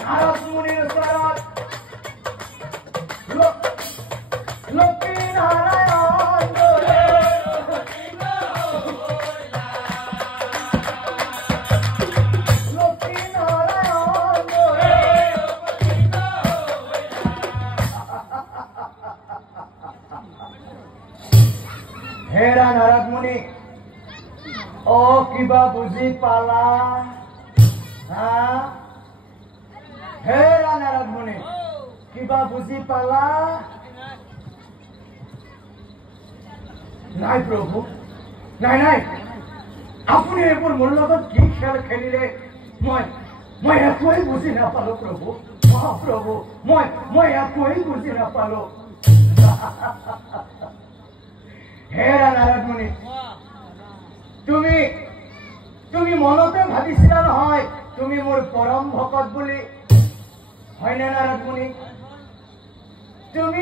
নাৰদ মুনিৰ ওচৰত লক্ষ্মী নাৰায়ণ লক্ষ্মী নাৰায়ণ হেৰা নাৰদ মুনি অ কিবা বুজি পালা হা হেৰা নাৰদ মুনি কিবা বুজি পালা নাই প্ৰভু নাই নাই আপুনি এইবোৰ মোৰ লগত কি খেল খেলিলে মই একোৱেই বুজি নাপালো প্ৰভু মহাপ্ৰভু মই একোৱেই বুজি নাপালো হেৰা নাৰদ মুনি তুমি মনতে ভাবিছিলা নহয় তুমি মোৰ পৰম ভকত বুলি হয়নে নাৰদ মুনি তুমি